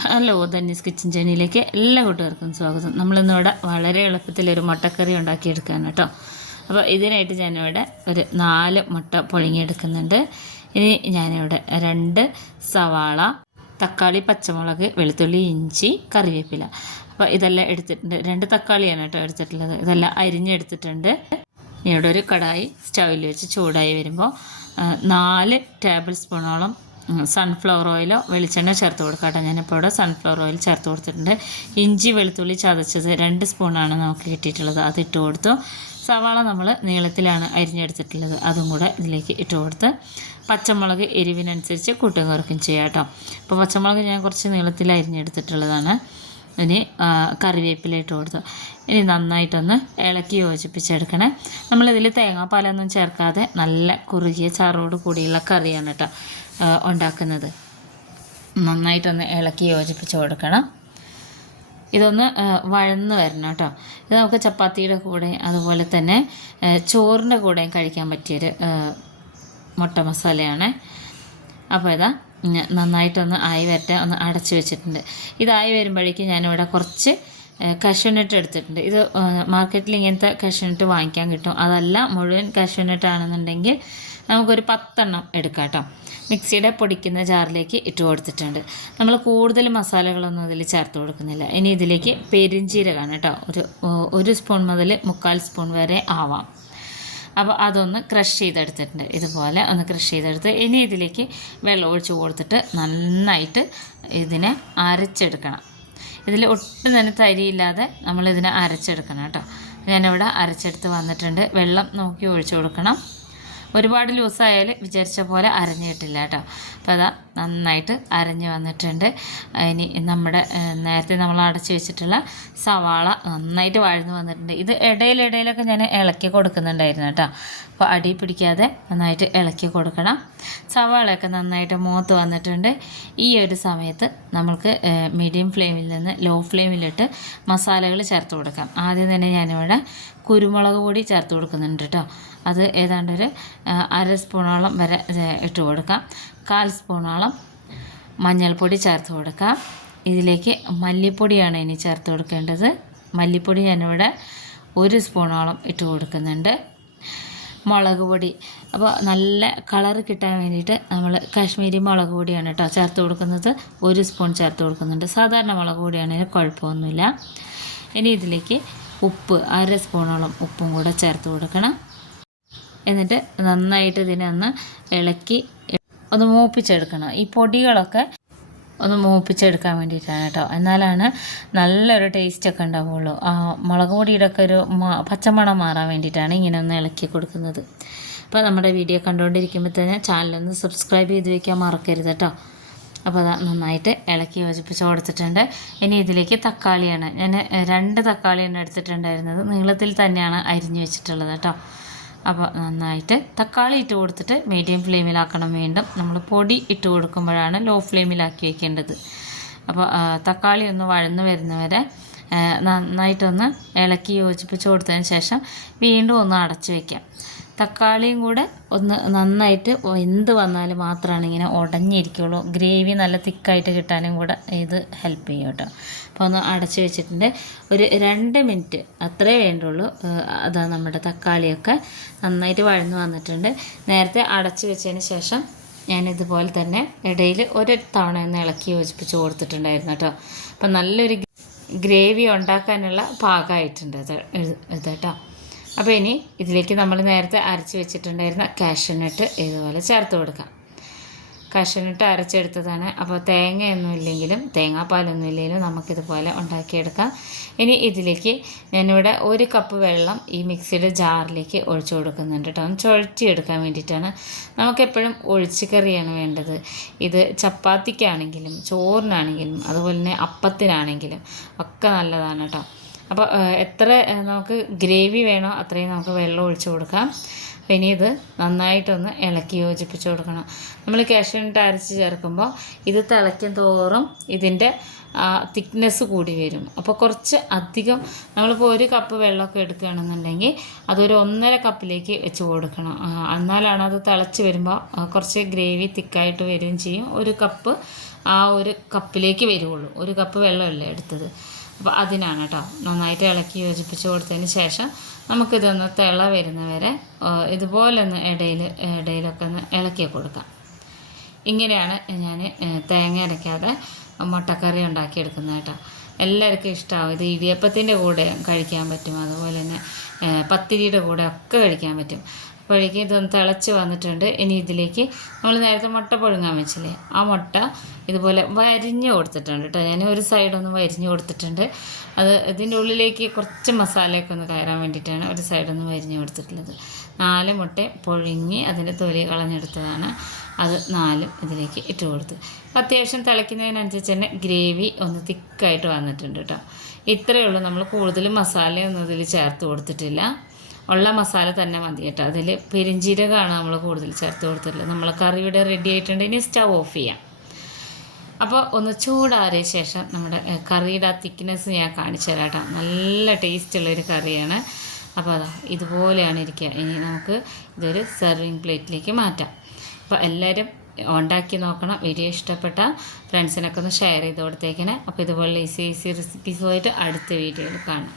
Hello ധന്യസ് kitchen ജേണിയിലേക്ക് എല്ലാ കൂട്ടുകാർക്കും സ്വാഗതം. നമ്മളിന്നിവിടെ വളരെ എളുപ്പത്തിൽ ഒരു മുട്ടക്കറി ഉണ്ടാക്കിയെടുക്കാൻ കേട്ടോ അപ്പോൾ ഇതിനായിട്ട് ഞാനിവിടെ ഒരു നാല് മുട്ട പൊളിങ്ങിയെടുക്കുന്നുണ്ട് ഇനി ഞാനിവിടെ രണ്ട് സവാള തക്കാളി പച്ചമുളക് വെളുത്തുള്ളി ഇഞ്ചി കറിവേപ്പില. അപ്പോൾ ഇതെല്ലാം എടുത്തിട്ടുണ്ട്. രണ്ട് തക്കാളിയാണ് കേട്ടോ എടുത്തിട്ടുള്ളത്. ഇതെല്ലാം അരിഞ്ഞെടുത്തിട്ടുണ്ട്. ഇവിടെ ഒരു കടായി സ്റ്റൗവിൽ വെച്ച് ചൂടായി വരുമ്പോൾ നാല് ടേബിൾ സ്പൂണോളം സൺഫ്ലവർ ഓയിലോ വെളിച്ചെണ്ണ ചേർത്ത് കൊടുക്കാം കേട്ടോ. ഞാനിപ്പോൾ ഇവിടെ സൺഫ്ലവർ ഓയിൽ ചേർത്ത് കൊടുത്തിട്ടുണ്ട്. ഇഞ്ചി വെളുത്തുള്ളി ചതച്ചത് രണ്ട് സ്പൂണാണ് നമുക്ക് കിട്ടിയിട്ടുള്ളത്. അത് ഇട്ട് കൊടുത്തു. സവാള നമ്മൾ നീളത്തിലാണ് അരിഞ്ഞെടുത്തിട്ടുള്ളത്. അതും കൂടെ ഇതിലേക്ക് ഇട്ട് കൊടുത്ത് പച്ചമുളക് എരിവിനനുസരിച്ച് കൂട്ടും കുറക്കും ചെയ്യാം കേട്ടോ. അപ്പോൾ പച്ചമുളക് ഞാൻ കുറച്ച് നീളത്തിൽ അരിഞ്ഞെടുത്തിട്ടുള്ളതാണ്. ഇനി കറിവേപ്പില ഇട്ട് കൊടുത്തു. ഇനി നന്നായിട്ടൊന്ന് ഇളക്കി യോജിപ്പിച്ചെടുക്കണേ. നമ്മളിതിൽ തേങ്ങാപ്പാലൊന്നും ചേർക്കാതെ നല്ല കുറുകിയ ചാറോട് കൂടിയുള്ള കറിയാണ് കേട്ടോ ഉണ്ടാക്കുന്നത്. നന്നായിട്ടൊന്ന് ഇളക്കി യോജിപ്പിച്ച് കൊടുക്കണം. ഇതൊന്ന് വഴന്ന് വരണം കേട്ടോ ഇത് നമുക്ക് ചപ്പാത്തിയുടെ കൂടെ അതുപോലെ തന്നെ ചോറിന്റെ കൂടെയും കഴിക്കാൻ പറ്റിയൊരു മുട്ട മസാലയാണ്. അപ്പോൾ ഇതാ നന്നായിട്ടൊന്ന് ആയി വരട്ടെ ഒന്ന് അടച്ചു വെച്ചിട്ടുണ്ട്. ഇതായി വരുമ്പോഴേക്കും ഞാനിവിടെ കുറച്ച് കഷ്യൂനട്ട് എടുത്തിട്ടുണ്ട്. ഇത് മാർക്കറ്റിൽ ഇങ്ങനത്തെ കഷ്യൂനട്ട് വാങ്ങിക്കാൻ കിട്ടും. അതല്ല മുഴുവൻ കഷ്യൂനട്ട് ആണെന്നുണ്ടെങ്കിൽ നമുക്കൊരു പത്തെണ്ണം എടുക്കാം കേട്ടോ മിക്സിയുടെ പൊടിക്കുന്ന ജാറിലേക്ക് ഇട്ട് കൊടുത്തിട്ടുണ്ട്. നമ്മൾ കൂടുതൽ മസാലകളൊന്നും അതിൽ ചേർത്ത് കൊടുക്കുന്നില്ല. ഇനി ഇതിലേക്ക് പെരിഞ്ചീരകമാണ് കേട്ടോ ഒരു ഒരു സ്പൂൺ മുതൽ മുക്കാൽ സ്പൂൺ വരെ ആവാം. അപ്പോൾ അതൊന്ന് ക്രഷ് ചെയ്തെടുത്തിട്ടുണ്ട്. ഇതുപോലെ ഒന്ന് ക്രഷ് ചെയ്തെടുത്ത് ഇനി ഇതിലേക്ക് വെള്ളം ഒഴിച്ച് കൊടുത്തിട്ട് നന്നായിട്ട് ഇതിനെ അരച്ചെടുക്കണം. ഇതിൽ ഒട്ടും തന്നെ തരിയില്ലാതെ നമ്മളിതിനെ അരച്ചെടുക്കണം കേട്ടോ. ഞാനിവിടെ അരച്ചെടുത്ത് വന്നിട്ടുണ്ട്. വെള്ളം നോക്കി ഒഴിച്ചു കൊടുക്കണം. ഒരുപാട് ലൂസായാൽ വിചാരിച്ച പോലെ അരഞ്ഞിട്ടില്ല കേട്ടോ. അപ്പോൾ അതാ നന്നായിട്ട് അരഞ്ഞ് വന്നിട്ടുണ്ട്. ഇനി നമ്മുടെ നേരത്തെ നമ്മൾ അടച്ചു വെച്ചിട്ടുള്ള സവാള നന്നായിട്ട് വഴന്ന് വന്നിട്ടുണ്ട്. ഇത് ഇടയിലിടയിലൊക്കെ ഞാൻ ഇളക്കി കൊടുക്കുന്നുണ്ടായിരുന്നു കേട്ടോ. അപ്പോൾ അടി പിടിക്കാതെ നന്നായിട്ട് ഇളക്കി കൊടുക്കണം. സവാളയൊക്കെ നന്നായിട്ട് മൂത്ത് വന്നിട്ടുണ്ട്. ഈ ഒരു സമയത്ത് നമുക്ക് മീഡിയം ഫ്ലെയിമിൽ നിന്ന് ലോ ഫ്ലെയിമിലിട്ട് മസാലകൾ ചേർത്ത് കൊടുക്കാം. ആദ്യം തന്നെ ഞാനിവിടെ കുരുമുളക് പൊടി ചേർത്ത് കൊടുക്കുന്നുണ്ട് കേട്ടോ. അത് ഏതാണ്ട് ഒരു ആ, അര സ്പൂണോളം വരെ ഇട്ട് കൊടുക്കാം. കാൽ സ്പൂണോളം മഞ്ഞൾപ്പൊടി ചേർത്ത് കൊടുക്കാം. ഇതിലേക്ക് മല്ലിപ്പൊടിയാണ് ഇനി ചേർത്ത് കൊടുക്കേണ്ടത്. മല്ലിപ്പൊടി ഞാനിവിടെ ഒരു സ്പൂണോളം ഇട്ട് കൊടുക്കുന്നുണ്ട്. മുളക് പൊടി. അപ്പോൾ നല്ല കളർ കിട്ടാൻ വേണ്ടിയിട്ട് നമ്മൾ കാശ്മീരി മുളക് പൊടിയാണ് കേട്ടോ ചേർത്ത് കൊടുക്കുന്നത്. ഒരു സ്പൂൺ ചേർത്ത് കൊടുക്കുന്നുണ്ട്. സാധാരണ മുളക് പൊടിയാണെങ്കിൽ കുഴപ്പമൊന്നുമില്ല. ഇനി ഇതിലേക്ക് ഉപ്പ് അര സ്പൂണോളം ഉപ്പും കൂടെ ചേർത്ത് കൊടുക്കണം. എന്നിട്ട് നന്നായിട്ട് ഇതിനെ ഒന്ന് ഇളക്കി ഒന്ന് മൂപ്പിച്ചെടുക്കണം. ഈ പൊടികളൊക്കെ ഒന്ന് മൂപ്പിച്ചെടുക്കാൻ വേണ്ടിയിട്ടാണ് കേട്ടോ. എന്നാലാണ് നല്ലൊരു ടേസ്റ്റൊക്കെ ഉണ്ടാവുള്ളൂ. ആ മുളക് പൊടിയുടെ ഒക്കെ ഒരു പച്ചമണം മാറാൻ വേണ്ടിയിട്ടാണ് ഇങ്ങനെ ഒന്ന് ഇളക്കി കൊടുക്കുന്നത്. അപ്പോൾ നമ്മുടെ വീഡിയോ കണ്ടുകൊണ്ടിരിക്കുമ്പോൾ തന്നെ ചാനലൊന്ന് സബ്സ്ക്രൈബ് ചെയ്ത് വയ്ക്കാൻ മറക്കരുത് കേട്ടോ. അപ്പോൾ അത് നന്നായിട്ട് ഇളക്കി യോജിപ്പിച്ച് കൊടുത്തിട്ടുണ്ട്. ഇനി ഇതിലേക്ക് തക്കാളിയാണ്. ഞാൻ രണ്ട് തക്കാളിയാണ് എടുത്തിട്ടുണ്ടായിരുന്നത്. നീളത്തിൽ തന്നെയാണ് അരിഞ്ഞു വെച്ചിട്ടുള്ളത് കേട്ടോ. അപ്പോൾ നന്നായിട്ട് തക്കാളി ഇട്ട് കൊടുത്തിട്ട് മീഡിയം ഫ്ലെയിമിലാക്കണം വീണ്ടും. നമ്മൾ പൊടി ഇട്ട് കൊടുക്കുമ്പോഴാണ് ലോ ഫ്ലെയിമിലാക്കി വെക്കേണ്ടത്. അപ്പോൾ തക്കാളി ഒന്ന് വഴന്ന് വരുന്നവരെ നന്നായിട്ടൊന്ന് ഇളക്കി യോജിപ്പിച്ച് കൊടുത്തതിന് ശേഷം വീണ്ടും ഒന്ന് അടച്ചു വയ്ക്കാം തക്കാളിയും കൂടെ ഒന്ന് നന്നായിട്ട് എന്ത് വന്നാലും മാത്രമാണ് ഇങ്ങനെ ഉടഞ്ഞിരിക്കുള്ളൂ. ഗ്രേവി നല്ല തിക്കായിട്ട് കിട്ടാനും കൂടെ ഇത് ഹെൽപ്പ് ചെയ്യും കേട്ടോ. അപ്പോൾ ഒന്ന് അടച്ച് വെച്ചിട്ടുണ്ട്. ഒരു രണ്ട് മിനിറ്റ് അത്രേ വേണ്ടുള്ളൂ. അതാ നമ്മുടെ തക്കാളിയൊക്കെ നന്നായിട്ട് വഴന്നു വന്നിട്ടുണ്ട്. നേരത്തെ അടച്ച് വെച്ചതിന് ശേഷം ഞാൻ ഇതുപോലെ തന്നെ ഇടയിൽ ഒരു തവണ ഒന്ന് ഇളക്കി യോജിപ്പിച്ച് കൊടുത്തിട്ടുണ്ടായിരുന്നു കേട്ടോ. അപ്പം നല്ലൊരു ഗ്രേവി ഉണ്ടാക്കാനുള്ള പാകമായിട്ടുണ്ട് ഇത് ഇത് കേട്ടോ. അപ്പോൾ ഇനി ഇതിലേക്ക് നമ്മൾ നേരത്തെ അരച്ച് വെച്ചിട്ടുണ്ടായിരുന്ന കാഷ്യനട്ട് ഇതുപോലെ ചേർത്ത് കൊടുക്കാം. കാഷ്യനട്ട് അരച്ചെടുത്തതാണ്. അപ്പോൾ തേങ്ങയൊന്നും ഇല്ലെങ്കിലും തേങ്ങാപ്പാലൊന്നും ഇല്ലെങ്കിലും നമുക്കിതുപോലെ ഉണ്ടാക്കിയെടുക്കാം. ഇനി ഇതിലേക്ക് ഞാനിവിടെ ഒരു കപ്പ് വെള്ളം ഈ മിക്സിയുടെ ജാറിലേക്ക് ഒഴിച്ചു കൊടുക്കുന്നുണ്ട് കേട്ടോ. ഒന്ന് ചുഴറ്റിയെടുക്കാൻ വേണ്ടിയിട്ടാണ്. നമുക്കെപ്പോഴും ഒഴിച്ചുകറിയാണ് വേണ്ടത്. ഇത് ചപ്പാത്തിക്കാണെങ്കിലും ചോറിനാണെങ്കിലും അതുപോലെ തന്നെ അപ്പത്തിനാണെങ്കിലും ഒക്കെ നല്ലതാണ് കേട്ടോ. അപ്പോൾ എത്ര നമുക്ക് ഗ്രേവി വേണോ അത്രയും നമുക്ക് വെള്ളം ഒഴിച്ച് കൊടുക്കാം. പിന്നെ ഇത് നന്നായിട്ടൊന്ന് ഇളക്കി യോജിപ്പിച്ച് കൊടുക്കണം. നമ്മൾ കാഷ്യൂണിട്ട് അരച്ച് ചേർക്കുമ്പോൾ ഇത് തിളയ്ക്കും തോറും ഇതിന്റെ തിക്നെസ് കൂടി വരും. അപ്പോൾ കുറച്ച് അധികം നമ്മളിപ്പോൾ ഒരു കപ്പ് വെള്ളമൊക്കെ എടുക്കുകയാണെന്നുണ്ടെങ്കിൽ അതൊരു ഒന്നര കപ്പിലേക്ക് വെച്ച് കൊടുക്കണം. എന്നാലാണ് അത് തിളച്ച് വരുമ്പോൾ കുറച്ച് ഗ്രേവി തിക്കായിട്ട് വരികയും ചെയ്യും. ഒരു കപ്പ് ആ ഒരു കപ്പിലേക്ക് വരുള്ളൂ ഒരു കപ്പ് വെള്ളമല്ലേ എടുത്തത്. അപ്പോൾ അതിനാണ് കേട്ടോ നന്നായിട്ട് ഇളക്കി യോജിപ്പിച്ച് കൊടുത്തതിന് ശേഷം നമുക്കിതൊന്ന് തിള വരുന്നവരെ ഇതുപോലെ ഒന്ന് ഇടയിൽ ഇടയിലൊക്കെ ഒന്ന് ഇളക്കി കൊടുക്കാം. ഇങ്ങനെയാണ് ഞാൻ തേങ്ങ അരയ്ക്കാതെ മുട്ടക്കറി ഉണ്ടാക്കിയെടുക്കുന്നത് കേട്ടോ എല്ലാവർക്കും ഇഷ്ടമാവും ഇത് ഇടിയപ്പത്തിന്റെ കൂടെ കഴിക്കാൻ പറ്റും. അതുപോലെ തന്നെ പത്തിരിയുടെ കൂടെ ഒക്കെ കഴിക്കാൻ പറ്റും. അപ്പോഴേക്കും ഇതൊന്ന് തിളച്ച് വന്നിട്ടുണ്ട്. ഇനി ഇതിലേക്ക് നമ്മൾ നേരത്തെ മുട്ട പുഴുങ്ങാൻ വെച്ചില്ലേ? ആ മുട്ട ഇതുപോലെ വരിഞ്ഞ് കൊടുത്തിട്ടുണ്ട് കേട്ടോ. ഞാൻ ഒരു സൈഡൊന്ന് വരിഞ്ഞ് കൊടുത്തിട്ടുണ്ട്. അത് ഇതിന്റെ ഉള്ളിലേക്ക് കുറച്ച് മസാലയൊക്കെ ഒന്ന് കയറാൻ വേണ്ടിയിട്ടാണ് ഒരു സൈഡൊന്ന് വരിഞ്ഞ് കൊടുത്തിട്ടുള്ളത്. നാല് മുട്ട പുഴുങ്ങി അതിന്റെ തൊലി കളഞ്ഞെടുത്തതാണ്. അത് നാലും ഇതിലേക്ക് ഇട്ട് കൊടുത്ത്. അത്യാവശ്യം തിളയ്ക്കുന്നതിനനുസരിച്ച് തന്നെ ഗ്രേവി ഒന്ന് തിക്കായിട്ട് വന്നിട്ടുണ്ട് കേട്ടോ. ഇത്രയേ ഉള്ളൂ. നമ്മൾ കൂടുതൽ മസാലയൊന്നും ഇതിൽ ചേർത്ത് കൊടുത്തിട്ടില്ല. ഉള്ള മസാല തന്നെ മതി കേട്ടോ. അതിൽ പെരിഞ്ജീരകമാണ് നമ്മൾ കൂടുതൽ ചേർത്ത് കൊടുത്തിട്ടുള്ളത്. നമ്മൾ കറി ഇവിടെ റെഡി ആയിട്ടുണ്ട്. ഇനി സ്റ്റവ് ഓഫ് ചെയ്യാം. അപ്പോൾ ഒന്ന് ചൂടാറിയ ശേഷം നമ്മുടെ കറിയുടെ ആ തിക്നെസ് ഞാൻ കാണിച്ചു തരാം കേട്ടോ. നല്ല ടേസ്റ്റുള്ളൊരു കറിയാണ്. അപ്പോൾ അതാ ഇതുപോലെയാണ് ഇരിക്കുക. ഇനി നമുക്ക് ഇതൊരു സെർവിങ് പ്ലേറ്റിലേക്ക് മാറ്റാം. അപ്പോൾ എല്ലാവരും ഉണ്ടാക്കി നോക്കണം. വീഡിയോ ഇഷ്ടപ്പെട്ട ഫ്രണ്ട്സിനൊക്കെ ഒന്ന് ഷെയർ ചെയ്ത് കൊടുത്തേക്കണേ. അപ്പോൾ ഇതുപോലെ ഈസി ഈസി റെസിപ്പീസുമായിട്ട് അടുത്ത വീഡിയോയിൽ കാണാം.